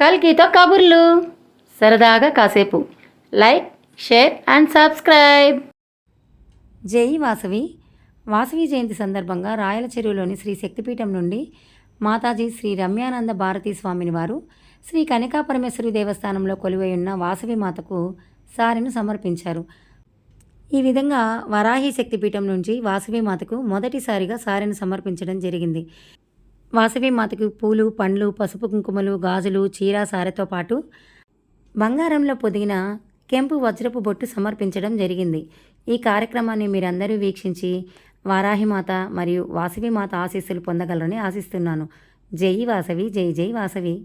కల్కితో కబుర్లు, సరదాగా కాసేపు. Like, share and subscribe. జై వాసవి. వాసవి జయంతి సందర్భంగా రాయల చెరువులోని శ్రీ శక్తిపీఠం నుండి మాతాజీ శ్రీ రమ్యానంద భారతీ స్వామిని వారు శ్రీ కనికాపరమేశ్వరి దేవస్థానంలో కొలువై ఉన్న వాసవి మాతకు సారెను సమర్పించారు. ఈ విధంగా వరాహి శక్తిపీఠం నుంచి వాసవి మాతకు మొదటిసారిగా సారెను సమర్పించడం జరిగింది. వాసవి మాతకు పూలు, పండ్లు, పసుపు కుంకుమలు, గాజులు, చీర, సారెతో పాటు బంగారంలో పొదిగిన కెంపు వజ్రపు బొట్టు సమర్పించడం జరిగింది. ఈ కార్యక్రమాన్ని మీరందరూ వీక్షించి వారాహిమాత మరియు వాసవి మాత ఆశీస్సులు పొందగలరని ఆశిస్తున్నాను. జై వాసవి, జై జై వాసవి.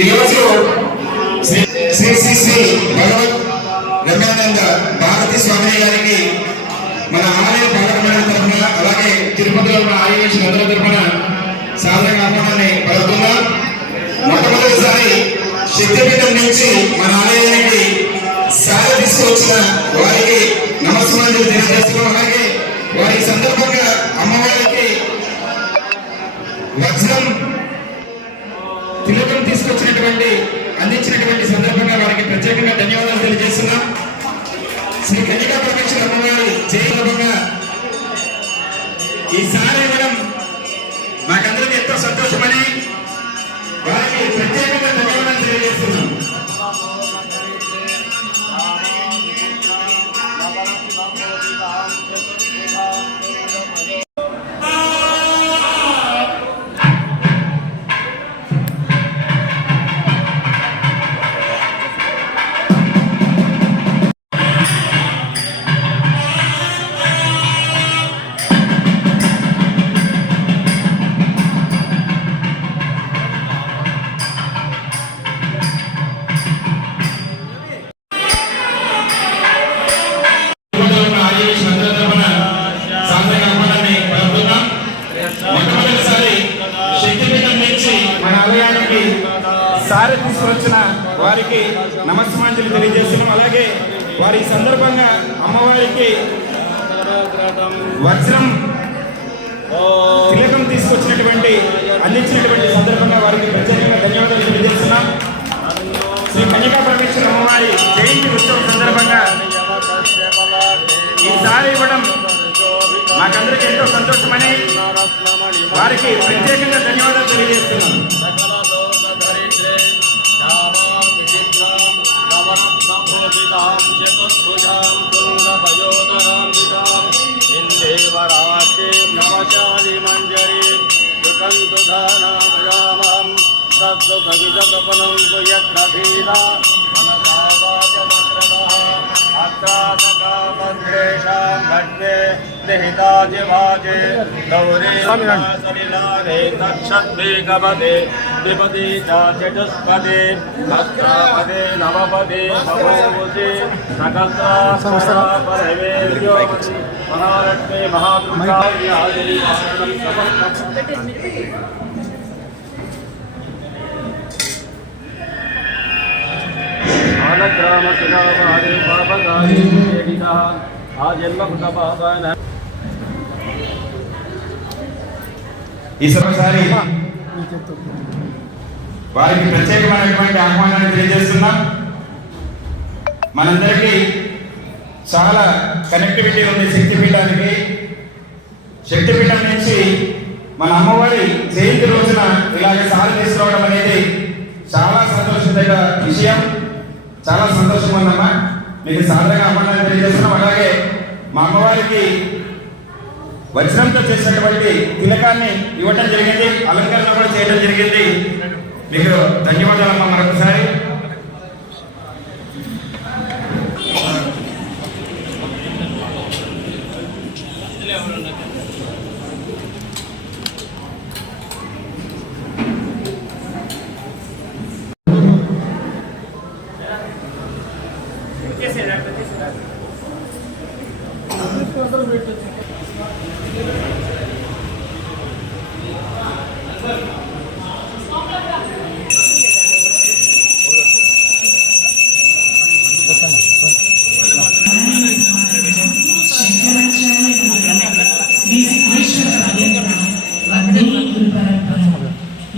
ఈరోజు శ్రీ శ్రీ శ్రీ భగవత్ రమ్యానంద భారతీ స్వామి గారికి మన ఆలయ పాలక మండలి తరఫున అలాగే తిరుపతిలో ఉన్న ఆలయ అందరి తరఫున సాధారణ ఆహ్వానాన్ని పలుకుతున్నాం. మొట్టమొదటిసారి శక్తిపీఠం నుంచి మన ఆలయానికి సార తీసుకొచ్చిన వారికి నమస్కారాలు తెలియజేస్తున్నాం. అలాగే వారి సందర్భంగా అమ్మవారికి ప్రత్యేకంగా ధన్యవాదాలు తెలియజేస్తున్నాం. శ్రీ కన్యకా పరమేశ్వరి అమ్మవారి జయంగా ఈసారి ఇవ్వడం మాకందరికి ఎంతో సంతోషమని వారికి ప్రత్యేకంగా ధన్యవాదాలు తెలియజేస్తున్నాం. సారి తీసుకొచ్చిన వారికి నమస్కారాంజలి తెలియజేస్తున్నాం. అలాగే వారి సందర్భంగా అమ్మవారికి వజ్రం తిలకం తీసుకొచ్చినటువంటి అందించినటువంటి సందర్భంగా వారికి ప్రత్యేకంగా ధన్యవాదాలు తెలియజేస్తున్నాం. శ్రీ కన్యకా పరమేశ్వరి అమ్మవారి జయంతి ఉత్సవం సందర్భంగా ఈసారి ఇవ్వడం మాకందరికీ ఎంతో సంతోషమని వారికి ప్రత్యేకంగా ధన్యవాదాలు తెలియజేస్తున్నాం. द्विपदे चतुष्पदे अष्टापदे नवपदे नवोपदे सकलवेद्यो महालक्ष्मी महादुर्गा ग्राम शिलावारे पापकारे आजन्म कृतपापान ఈసారి వారికి ప్రత్యేకమైనటువంటి ఆహ్వానాన్ని తెలియజేస్తున్నాం. మనందరికీ చాలా కనెక్టివిటీ ఉంది శక్తిపీఠానికి. శక్తిపీఠం నుంచి మన అమ్మవారి జయంతి రోజున ఇలాగే సారి తీసుకురావడం అనేది చాలా సంతోషదగ్గ విషయం. చాలా సంతోషంగా ఉందమ్మా. మీకు సాధారణంగా ఆహ్వానాన్ని తెలియజేస్తున్నాం. అలాగే మా అమ్మవారికి వజ్రంతో చేసినటువంటి తిలకాన్ని ఇవ్వటం జరిగింది, అలంకరణ కూడా చేయడం జరిగింది. మీకు ధన్యవాదాలమ్మా మరొకసారి.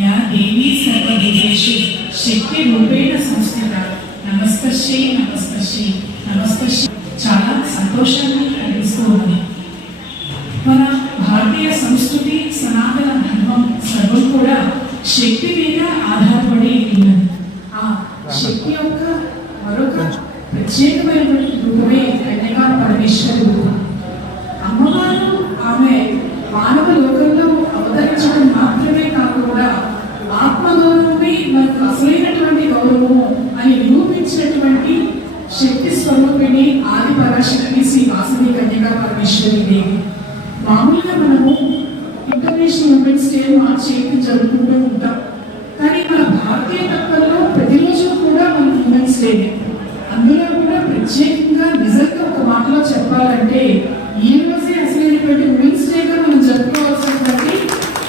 या देवी सर्वदेशे शक्ति रूपेण संस्थिता नमस्ते नमस्ते नमस्ते చాలా సంతోషాన్ని కలిగిస్తూ ఉంది. మన భారతీయ సంస్కృతి సనాతన ధర్మం సర్వం కూడా శక్తి మీద ఆధారపడి ఉన్నది. ఆ శక్తి యొక్క మరొక ప్రత్యేకమైనటువంటి రూపమే కన్యకా పరమేశ్వరి రూపం. అమ్మవారు ఆమె మానవ లోకంలో అవతరించడం మాత్రమే కాకుండా ఆత్మగౌరవమే మనకు అసలైనటువంటి గౌరవము అని నిరూపించినటువంటి శక్తి స్వరూపిణి ఆది పరాశక్తి శ్రీ వాసవి కన్యకా పరమేశ్వరి దేవి. మామూలుగా మనము ఇంటర్నేషనల్ ఉమెన్స్ డే మార్చ్ 8 జరుపుకుంటూ ఉంటాం. కానీ మన భారతీయ తత్వంలో ప్రతిరోజు కూడా మన ఉమెన్స్ డే. అందులో కూడా ప్రత్యేకంగా నిజంగా ఒక మాటలో చెప్పాలంటే ఈ రోజే అసలైనటువంటి ఉమెన్స్ డేగా మనం జరుపుకోవాల్సినటువంటి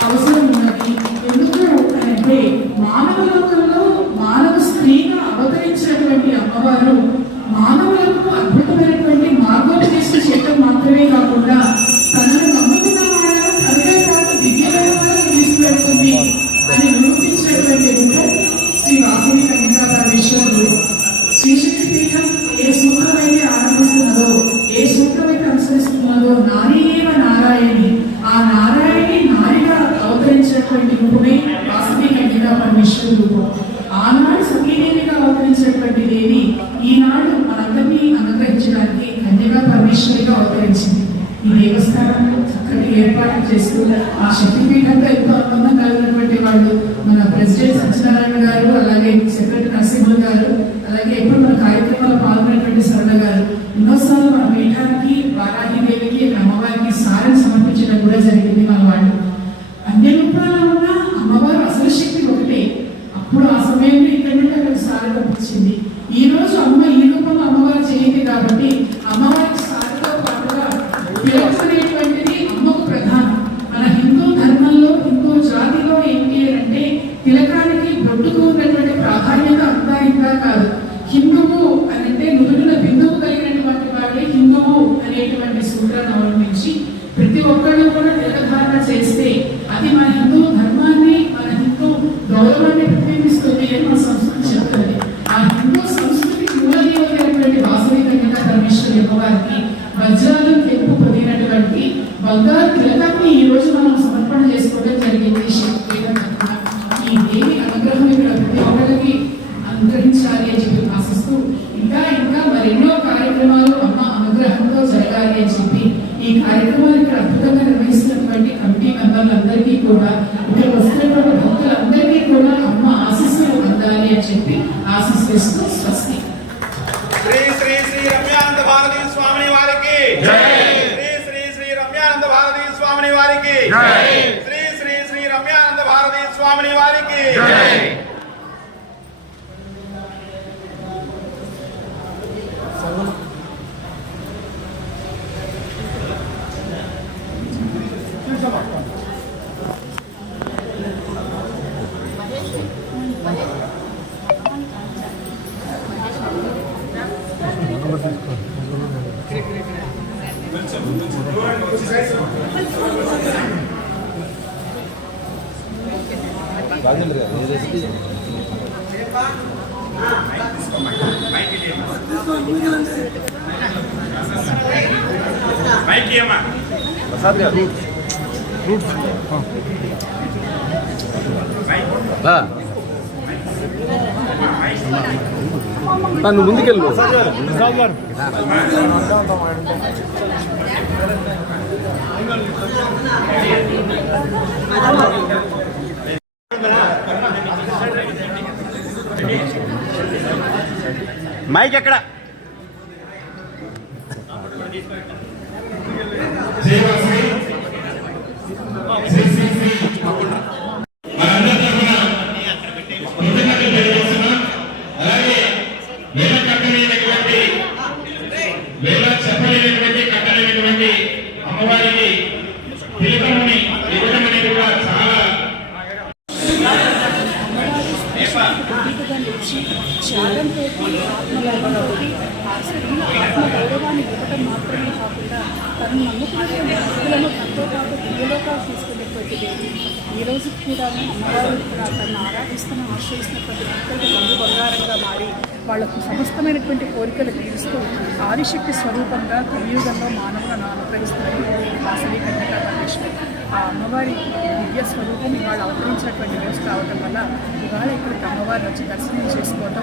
అవసరం ఉన్నది. ఎందుకు అంటే మానవ లోకంలో మానవ స్త్రీగా అవతరించినటువంటి అమ్మవారు మానవులకు అద్భుతమైనటువంటి మార్గోపదేశం చేయడం మాత్రమే కాకుండా తనను నమ్ముకున్న వాళ్ళను తనగా కాదు దివ్యమైన వాళ్ళని తీసుకువెళ్తుంది అని నిరూపించినటువంటి రూపం శ్రీ వాసవి కన్యకా పరమేశ్వరి రూపం. శ్రీ విశ్వరూపం. ఆనాడు సతీదేవిగా అవతరించినటువంటి దేవి ఈనాడు మనందరినీ అనుగ్రహించడానికి కన్యగా పరమేశ్వరిగా అవతరించింది. ఈ దేవస్థానంలో చక్కటి ఏర్పాటు చేస్తూ ఆ శక్తిపీఠంతో ఎంతో అనుబంధం కలిగినటువంటి వాళ్ళు మన ప్రెసిడెంట్ సత్యనారాయణ గారు, అలాగే సెక్రటరీ నరసింహ గారు, అలాగే ఎప్పుడు మన కార్యక్రమాల్లో పాల్గొనేటువంటి సరళ గారు ఎన్నోసార్లు మన పీఠానికి వారాహిదేవికి అమ్మవారికి సారం సమర్పించడం కూడా జరిగింది. మన వాళ్ళు అన్ని రూపాల్లో ఉన్న అమ్మవారు అసలు శక్తి ఒకటే. అప్పుడు ఆ సమయంలో ఇక్కడ నుండి అక్కడ సారి పంపించింది. ఈ రోజు అమ్మ ఈ రూపంలో అమ్మవారు చేయింది కాబట్టి అమ్మవారికి సారితో పాటుగా తిలకనేటువంటిది అమ్మకు ప్రధానం. మన హిందూ ధర్మంలో హిందూ జాతిలో ఏంటి అంటే తిలకానికి బొట్టుకు ఉన్నటువంటి ప్రాధాన్యత అంతా ఇంకా కాదు. హిందువు అని అంటే నుదుటిన బిందువు కలిగినటువంటి వాడే హిందువు అనేటువంటి సూత్రాన్ని అవలంబించి ప్రతి ఒక్కళ్ళు కూడా తిలకధారణ చేస్తే అది మన హిందూ ధర్మాన్ని, మన హిందూ గౌరవాన్ని ప్రతిబింబిస్తుంది అని మన సంస్కృతి చెప్తుంది. ఆ హిందూ సంస్కృతికి మూలదేవతైనటువంటి వాసవి కన్యకా పరమేశ్వరి అమ్మవారికి వజ్రాలు కెంపు పొందినటువంటి బంగారు తిలకాన్ని ఈ రోజు మనం సమర్పణ చేసుకోవడం జరిగింది. ఈ దేవి అనుగ్రహం ఇక్కడ ప్రతి ఒక్కరికి అనుగ్రహించాలి అని చెప్పి ఆశిస్తూ ఇంకా ఇంకా మరెన్నో కార్యక్రమాలు అమ్మ అనుగ్రహంతో జరగాలి అని చెప్పి ఈ కార్యక్రమాలు ఇక్కడ అద్భుతంగా నిర్వహిస్తున్నటువంటి కమిటీ మెంబర్లందరికీ కూడా, ఇక్కడ వస్తున్నటువంటి భక్తులందరికీ కూడా అమ్మ ఆశీస్సులు అందాలి అని చెప్పి ఆశిస్తూ స్వస్తి. శ్రీ శ్రీ శ్రీ రమ్యానంద భారతీ స్వామిని వారికి శ్రీ శ్రీ శ్రీ రమ్యానంద భారతీ స్వామిని వారికి శ్రీ శ్రీ శ్రీ రమ్యానంద భారతీ స్వామిని వారికి నువ్వు ముందుకెళ్ళు. మైక్ ఎక్కడ? అమ్మవారికి తిలకముని ఇవ్వడం అనేది కూడా చాలా త్యాగంతో ఆత్మగౌరవంతో ఆత్మగౌరవాన్ని ఇవ్వటం మాత్రమే కాకుండా తను నమ్ముకున్నటువంటి భక్తులను తనతో పాటు దివ్యలోకాలు తీసుకునేటువంటి దేవి. ఈ రోజు కూడా అమ్మవారు కూడా తను ఆరాధిస్తున్న ఆశ్రయిస్తున్నటువంటి భక్తులకు బంధు బంగారంగా మారి వాళ్లకు సమస్తమైనటువంటి కోరికలు తీరుస్తూ ఆదిశక్తి స్వరూపంగా కలియుగంలో మానవులను అనుగ్రహిస్తున్నది వాసవి కన్యకా పరమేశ్వరి. ఆ అమ్మవారి దివ్య స్వరూపం ఇవాళ అవతరించినటువంటి రోజు కావటం వల్ల ఇవాళ ఇక్కడికి అమ్మవారిని వచ్చి దర్శనం చేసుకోవటం